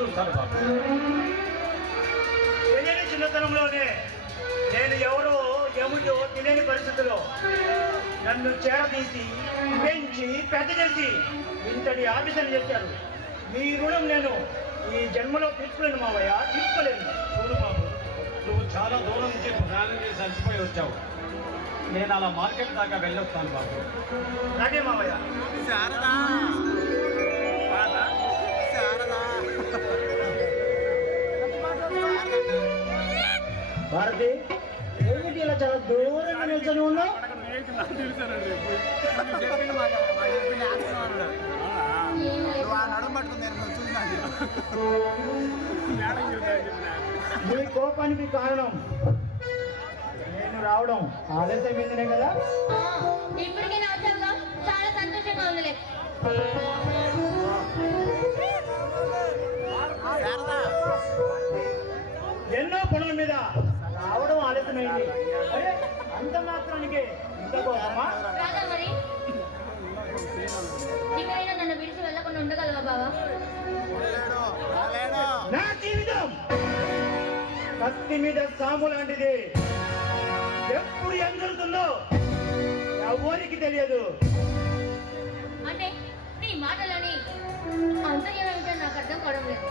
చూస్తారు బాబు. తెలియని చిన్నతనంలోనే నేను ఎవరో ఏమిటో తెలియని పరిస్థితుల్లో నన్ను చేరదీసి పెంచి పెద్ద చేసి ఇంతటి ఆఫీసర్ చేశారు. మీ రుణం నేను ఈ జన్మలో తీర్చుకోలేను మావయ్య, తీర్చుకోలేను. చూడు బాబు, నువ్వు చాలా దూరం నుంచి ప్రయాణం చేసి అలసిపోయి వచ్చావు. నేను అలా మార్కెట్ దాకా వెళ్ళొస్తాను బాబు. నాకే మావయ్య. శారదా శారదా భారతి, ఏమిటి ఇలా చాలా దూరంగా నిల్చొని ఉన్నావు? నడుము పట్టుకుంది చూసినాను. మీ కోపానికి కారణం నేను రావడం ఆలస్యమైందనే కదా? ఇప్పటికే నా వచ్చాక చాలా సంతోషంగా ఉందిలే. శారదా ఎన్నో పనుల మీద రావడం ఆలస్యమైంది. అరే, అంత మాత్రానికి ఇంత కోపమా? రాదా మరి ఇకైనా నన్ను విడిచి వెళ్ళకుండా ఉండగలవా బావా? నా జీవితం కత్తి మీద సాము లాంటిది. ఎప్పుడు ఏం జరుగుతుందో ఎవరికి తెలియదు. అంటే నీ మాటలని అంతర్యం ఏమిటో నాకు అర్థం కావడం లేదు.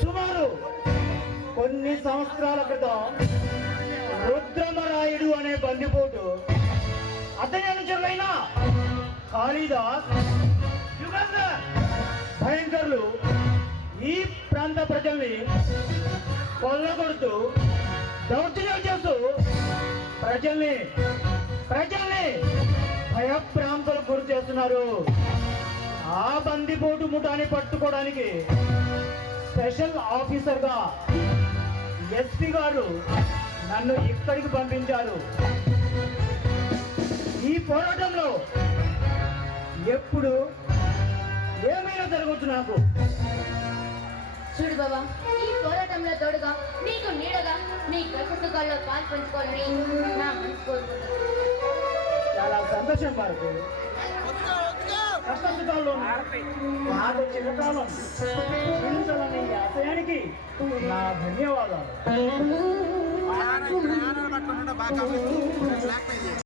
సుమారు కొన్ని సంవత్సరాల క్రితం రుద్రమరాయుడు అనే బందిపోటు అతని అనుచరులైన కాళిదాస్, యుగంధర్ భయంకరులు ఈ ప్రాంత ప్రజల్ని కొల్లగొడుతూ దౌర్జన్యం చేస్తూ ప్రజల్ని భయభ్రాంతులకు గురి చేస్తున్నారు. ఆ బందిపోటు ముఠాన్ని పట్టుకోవడానికి స్పెషల్ ఆఫీసర్గా ఎస్పీ గారు నన్ను ఇక్కడికి పంపించారు. ఈ పోరాటంలో ఎప్పుడు ఏమైనా జరగవచ్చు నాకు. చూడు బాబా, ఈ పోరాటంలో తోడుగా నీకు నీడగా నీ కష్ట సుఖాల్లో పాలు పంచుకోవాలని నా మనసు కోరుకుంటుంది. చాలా సంతోషం భారతి. కష్ట సుఖాల్లో బాధ చిరకాలం జీవించాలనే ఈ ఆశయానికి నా ధన్యవాదాలు. ప్రయాణాలు పట్టుకుంటే బాగా